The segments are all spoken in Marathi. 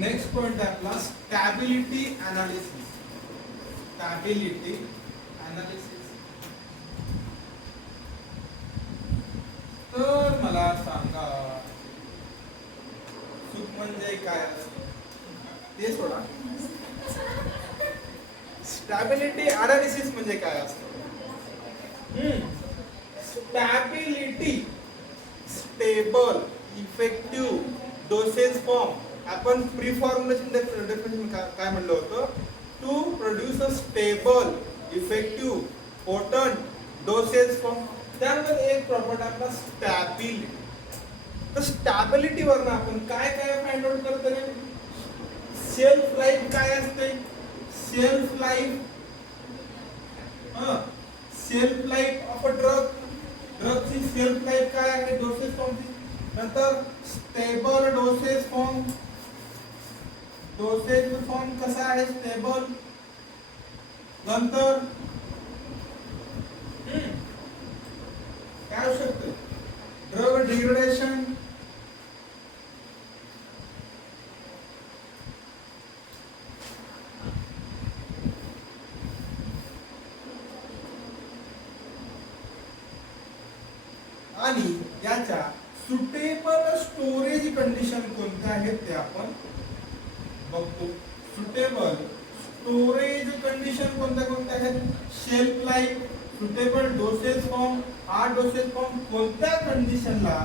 नेक्स्ट पॉइंट आहे आपला स्टॅबिलिटी अनालिसिस. Stability analysis. तर मला सांगा सुख म्हणजे काय असतं ते सोडा. स्टॅबिलिटी अनालिसिस म्हणजे काय असतं? Stability stable effective dosage form. आपण प्री फॉर्म्युलेशन डेफिनेशन काय म्हणलं होतं? To produce a stable effective potent dosage form. त्यामध्ये एक प्रॉपर्टी आपला स्टॅबिलिटी. तर स्टॅबिलिटी वरनं आपण काय काय फाइंड आउट करतो? सेल्फ लाईफ काय असते? Shelf life shelf life of a drug. ड्रगची सेल्फ लाईफ काय आहे? डोसेज फॉर्मची. नंतर stable dosage form. Dosage form कसा आहे? स्टेबल. नंतर काय होऊ शकतं? Drug degradation. आणि याच्या सुटेबल स्टोरेज कंडिशन कोणत्या आहेत ते आपण बघतो. सुटेबल स्टोरेज कंडिशन कोणत्या आहेत? Shelf life, suitable dosage form. हा डोसेज फॉर्म कोणत्या कंडिशनला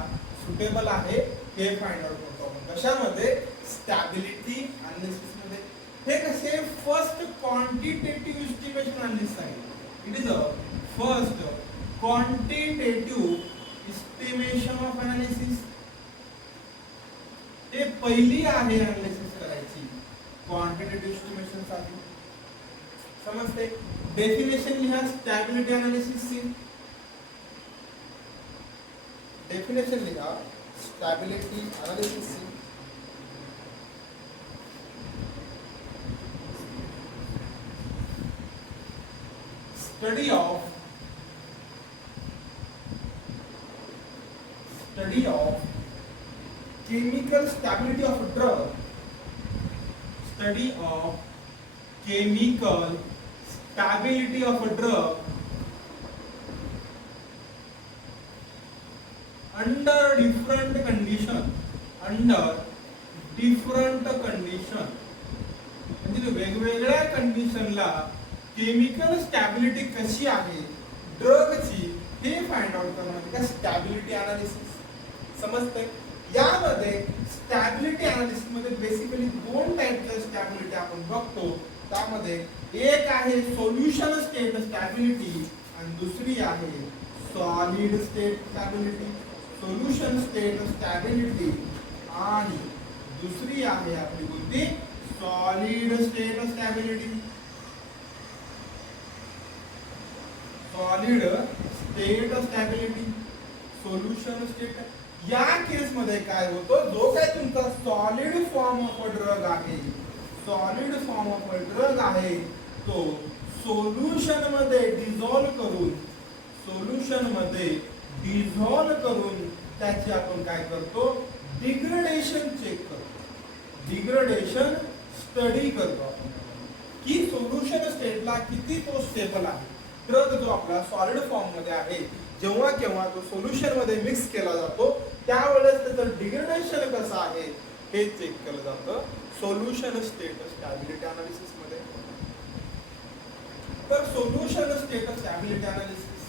सुटेबल आहे हे फाइंड आउट करतो आपण. कशामध्ये? स्टॅबिलिटी अनालिसिस मध्ये. हे कसे? फर्स्ट क्वांटिटेटिव्ह एस्टिमेशन अनालिसिस आहे. It is a first quantitative estimation of analysis. हे पहिली आहे अनालिसिस करायची क्वांटिटेटिव्ह एस्टिमेशन साठी. समजते? डेफिनेशन लिहा स्टॅबिलिटी अनालिसिस ची. डेफिनेशन लिहा स्टॅबिलिटी अनालिसिस ची. Study of chemical stability of a drug. Study of chemical stability of a drug under different condition. म्हणजे वेगवेगळ्या कंडिशनला केमिकल स्टॅबिलिटी कशी आहे ड्रगची हे फाइंड आउट करणं का स्टॅबिलिटी अनालिसिस. समजतंय? यामध्ये स्टॅबिलिटी अनालिसिस मध्ये बेसिकली दोन टाइपच्या स्टॅबिलिटी आपण बघतो. त्यामध्ये एक आहे सोल्युशन स्टेट स्टॅबिलिटी आणि दुसरी आहे solid state stability. Solution state stability आणि दुसरी आहे आपली कोणती? Solid state stability. Solid state stability, solution state. या केस मध्ये काय होतं? जो काय तुमचा solid form of a drug आहे, solid form of a drug आहे तो सोल्युशन मध्ये डिझॉल्व करून त्याची आपण काय करतो? डिग्रेडेशन चेक करतो. डिग्रेडेशन स्टडी करतो आपण की सोल्युशन स्टेटला किती तो स्टेबल आहे. ड्रग जो आपला सॉलिड फॉर्म मध्ये आहे जेव्हा केव्हा तो सोल्युशन मध्ये मिक्स केला जातो त्यावेळेस त्याचं डिग्रेडेशन कसं आहे हे चेक केलं जातं सोल्युशन स्टेट स्टॅबिलिटी अनालिसिस मध्ये. तर solution state stability analysis,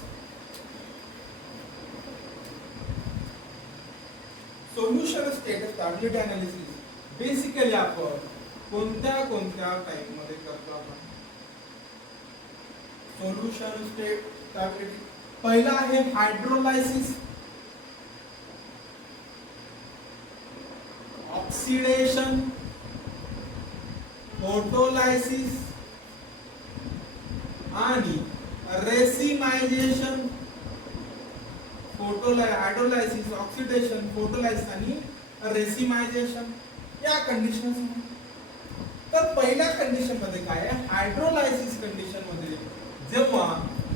solution state stability analysis basically आपण कोणत्या टाइप मध्ये करतो आपण? सोल्युशन स्टेट स्टॅबिलिटी पहिला आहे हायड्रोलायसिस, ऑक्सिडेशन, फोटोलायसिस आणि रेसिनायझेशन. हायड्रोलायसिस, ऑक्सिडेशन, फोटोलायसिस आणि रेसिनायझेशन या कंडिशन्स. तर पहिल्या कंडिशन मध्ये काय आहे? हायड्रोलायसिस कंडिशन मध्ये जेव्हा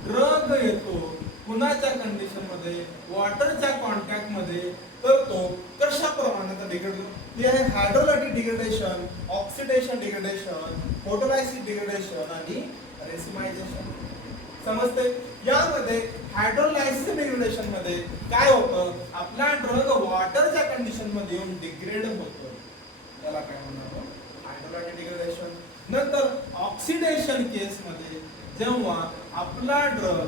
ड्रग येतो कुणाच्या कंडिशन मध्ये? वॉटरच्या कॉन्टॅक्ट मध्ये, तर तो कशा प्रमाणात ते आहे hydrolytic degradation, oxidation degradation, photolysis degradation आणि रेसिमायझेशन. समजते? यामध्ये हायड्रोलायसिस डिग्रेडेशन मध्ये काय होतं, आपला ड्रग वॉटरच्या कंडिशन मध्ये येऊन डिग्रेड होतो, त्याला काय म्हणणार हायड्रोलायटिक डिग्रेडेशन. नंतर ऑक्सिडेशन केस मध्ये जेव्हा आपला ड्रग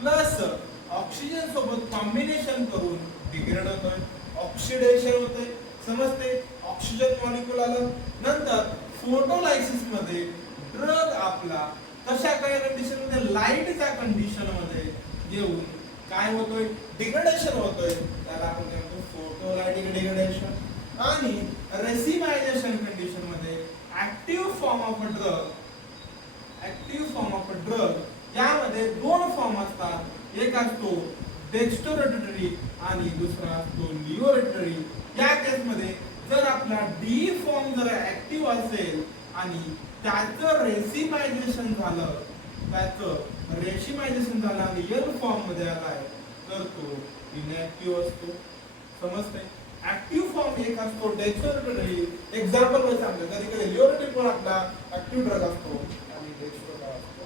प्लस ऑक्सिजन सोबत कॉम्बिनेशन करून डिग्रेड होतोय, ऑक्सिडेशन होते. समजते? ऑक्सिजन मॉलिक्यूल आलं. नंतर फोटोलायसिस मध्ये ड्रग आपला कशा काय कंडिशन मध्ये, लाईटच्या कंडिशन मध्ये येऊन काय होतोय, डिग्रेडेशन होतोय, त्याला आपण म्हणतो फोटोलायटिक डिग्रेडेशन. आणि रेसिमायझेशन कंडिशन मध्ये active form of a drug यामध्ये दोन फॉर्म असतात, एक असतो डेक्स्ट्रोरेटरी आणि दुसरा असतो लिओरेटरी. या केस मध्ये जर आपला डी फॉर्म जर ऍक्टिव्ह असेल आणि त्याचं रेसिमायझेशन झालं आणि एल फॉर्म मध्ये आलाय तर तो इनॅक्टिव्ह असतो. समजते? ऍक्टिव्ह फॉर्म एक असतो डेक्स्ट्रोरेटरी. एक्झाम्पल मध्ये सांगतो, कधी कधी लिओरेटरी पण आपला ऍक्टिव्ह ड्रग असतो आणि डेक्स्ट्रो असतो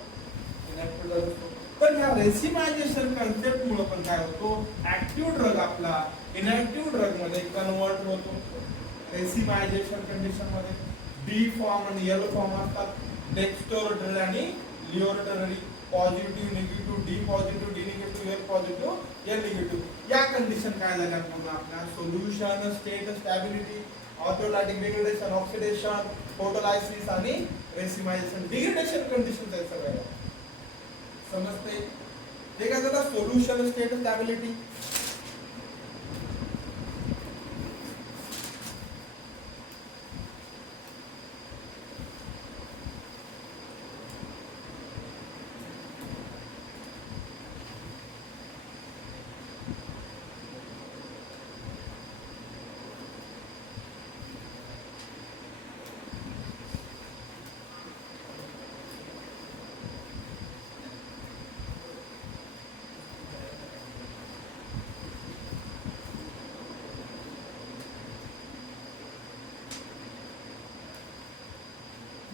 इनॅक्टिव्ह ड्रग असतो. पण या रेसिमायझेशन कन्सेप्ट मुळे पण काय होतो, ऍक्टिव्ह ड्रग आपला इनॅक्टिव्ह ड्रग मध्ये कन्वर्ट होतो. रेसिमायझेशन कंडिशन मध्ये डी फॉर्म आणि एल फॉर्म असतात, डेक्स्ट्रोरेटरी आणि laevorotatory. Positive, negative, D positive, D negative, L positive, L negative. या कंडिशन काय झाल्या मग आपल्या solution state stability, autolytic degradation, oxidation, photolysis आणि रेसिमायझेशन. डिग्रेडेशन कंडिशन आहे सगळ्या. समजते? ते काय झालं, सोल्युशन स्टेट स्टॅबिलिटी.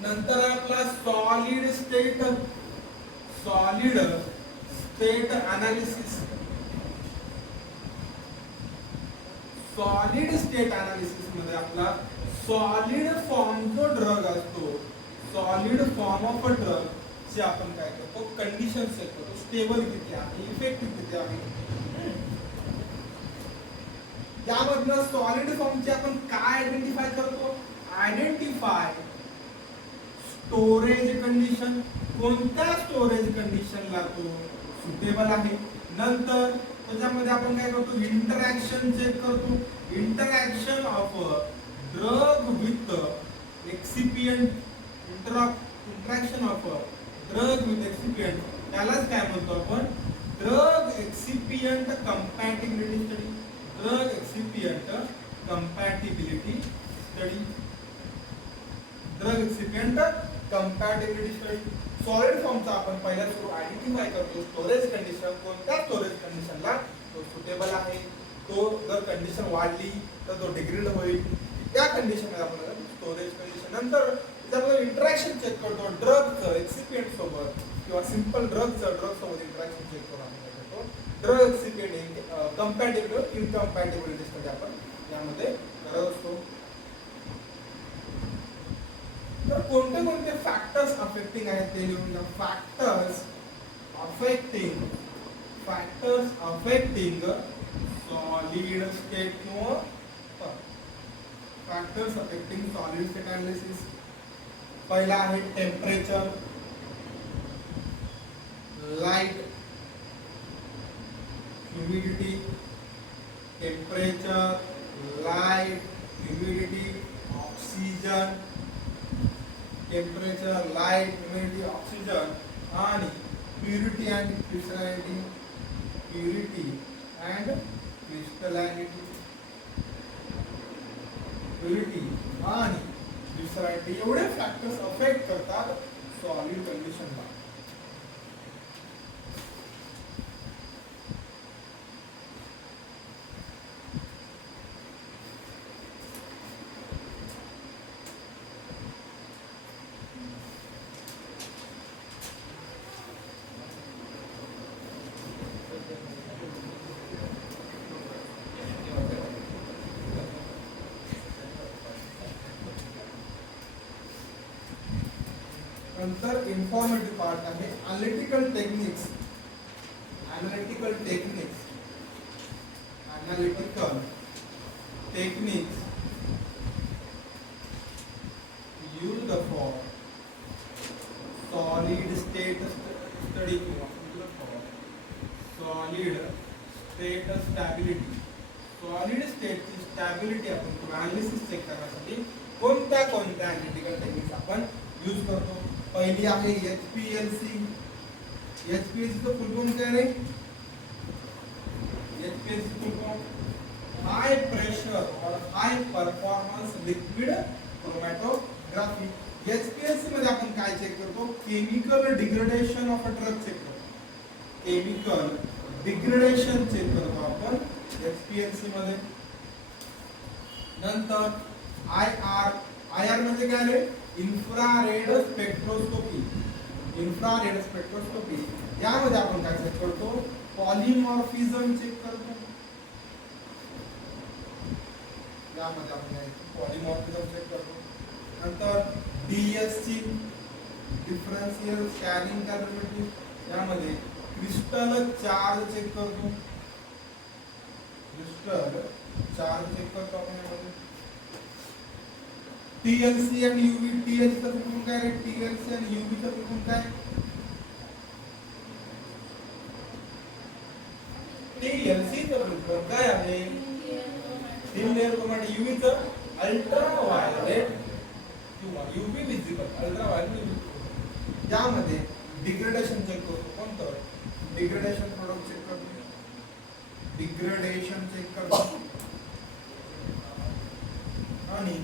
नंतर आपला solid state analysis. Solid state analysis मध्ये आपला सॉलिड फॉर्म जो ड्रग असतो, solid form of a drug चे आपण काय करतो, कंडिशन चेक करतो, स्टेबल किती आहे, इफेक्टिव्ह किती आहे. यामधनं सॉलिड फॉर्मचे आपण काय आयडेंटिफाय करतो, आयडेंटिफाय स्टोरेज कंडिशन, कोणत्या स्टोरेज कंडिशनला तो सुटेबल आहे. नंतर त्याच्यामध्ये आपण काय करतो, इंटरॅक्शन चेक करतो, interaction of drug with excipient, interaction of drug with excipient, त्यालाच काय म्हणतो आपण drug excipient compatibility study. Drug excipient compatibility study, drug excipient compatibility study. Solid फॉर्मचा आपण पहिल्या सुरू आयडेंटिफाय करतो स्टोरेज कंडिशन, कोणत्या स्टोरेज कंडिशनला तो सुटेबल आहे. तो जर कंडिशन वाढली तर तो डिग्रेड होईल, त्या कंडिशनला आपण स्टोरेज कंडिशन. नंतर त्याच्यामध्ये इंटरॅक्शन चेक करतो ड्रगचं एक्सिपियंट सोबत किंवा सिंपल ड्रग सोबत इंटरॅक्शन चेक करून आपण करतो ड्रग एक्सिपियंट कंपॅटिबिलिटी, इनकम्पॅटिबिलिटी स्टडी आपण यामध्ये करत असतो. तर कोणते कोणते फॅक्टर्स अफेक्टिंग आहेत ते लिहून घ्या. Factors affecting solid state factors affecting solid state analysis. पहिला आहे temperature, light, humidity. Temperature, light, humidity, oxygen. Temperature, light, humidity, oxygen आणि purity and crystallinity. Purity and crystallinity. Purity आणि क्रिस्टलॅनिटी एवढे फॅक्टर्स अफेक्ट करतात सॉलिड कंडिशनला. नंतर इन्फॉर्मेटिव्ह पार्ट आहे analytical techniques analytical techniques used for solid state study किंवा solid state stability सॉलिड स्टेटची स्टॅबिलिटी आपण अनालिसिस चेक करण्यासाठी कोणत्या कोणत्या अनालिटिकल टेक्निक्स आपण यूज करतो. पहिली आहे HPLC. HPLC चं फुल फॉर्म काय रे? HPLC full form high pressure और high performance liquid chromatography. HPLC मध्ये आपण काय चेक करतो? Chemical degradation of a drug check करतो. केमिकल डिग्रेडेशन चेक करतो आपण HPLC मध्ये. नंतर IR म्हणजे काय रे? Infrared spectroscopy. इन्फ्रारेड स्पेक्ट्रोस्कोपी यामध्ये आपण काय चेक करतो? पॉलिमॉर्फिझम चेक करतो. यामध्ये आपण पॉलिमॉर्फिझम चेक करतो. नंतर DSC डिफरन्शियल स्कॅनिंग कॅपॅसिटी यामध्ये क्रिस्टल चार्ज चेक करतो. क्रिस्टल चार्ज चेक करतो आपण यामध्ये. TLC आणि UV. TLC चा फुल काय रे? TLC आणि UV चा फुल काय? TLC चा फुल काय आहे? Thin layer chromatic. UV चा अल्ट्राव्हायोलेट किंवा UV विजिबल अल्ट्राव्हायोलेट. यामध्ये डिग्रेडेशन चेक करतो. कोणतं? डिग्रेडेशन प्रोडक्ट चेक करतो. डिग्रेडेशन चेक करतो. आणि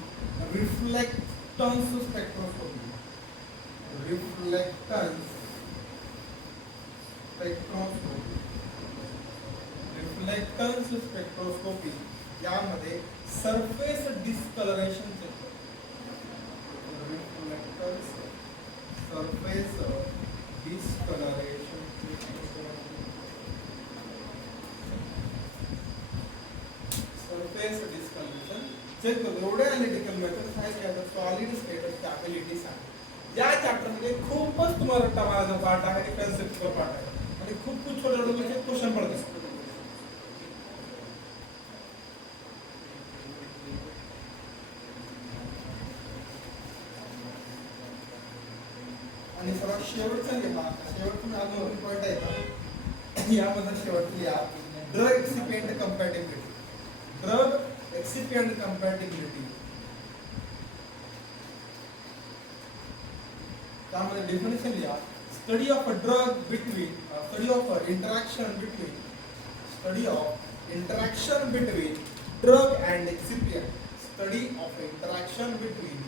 reflectance spectroscopy. Reflectance spectroscopy. Reflectance spectroscopy यामध्ये सरफेस डिस्कलरेशन चेक करतो. Reflectance surface discolouration surface discolouration check करतो. एवढे अनालिटिकल मेथड्स आहेत की आता सॉलिड स्टेट स्टॅबिलिटी सांग. या चॅप्टर मध्ये खूपच तुम्हाला टमाळाचा पार्ट आहे आणि कन्सेप्टचा पार्ट आहे आणि खूप खूप छोटे छोटे क्वेश्चन पडत असतात. आणि सर्वात शेवटचा लिहा. शेवटचा अजून पॉइंट आहे का यामध्ये? शेवटची लिहा ड्रग एक्सिपिएंट कंपॅटिबिलिटी. ड्रग एक्सिपिएंट कंपॅटिबिलिटी त्यामध्ये डेफिनेशन लिहा. Study of a drug between study of interaction between drug and excipient. Study of interaction between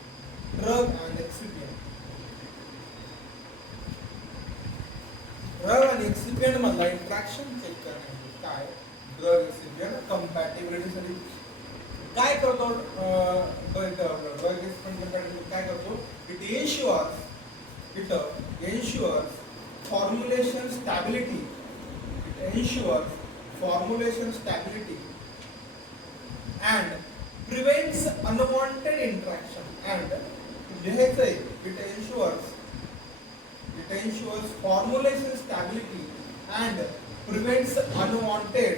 drug and excipient. Drug आणि एक्सिपिएंट मधला इंटरॅक्शन चेक करणे काय? ड्रग एक्सिपिएंट कंपॅटिबिलिटीसाठी काय करतो? ड्रग एक्सिपिएंट कंपॅटिबिलिटी काय करतो? It ensures formulation stability. It ensures formulation stability and prevents unwanted interaction. And लिहायचं आहे it ensures formulation stability and prevents unwanted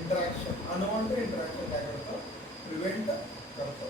interaction. Unwanted interaction काय करतो? प्रिव्हेंट करतो.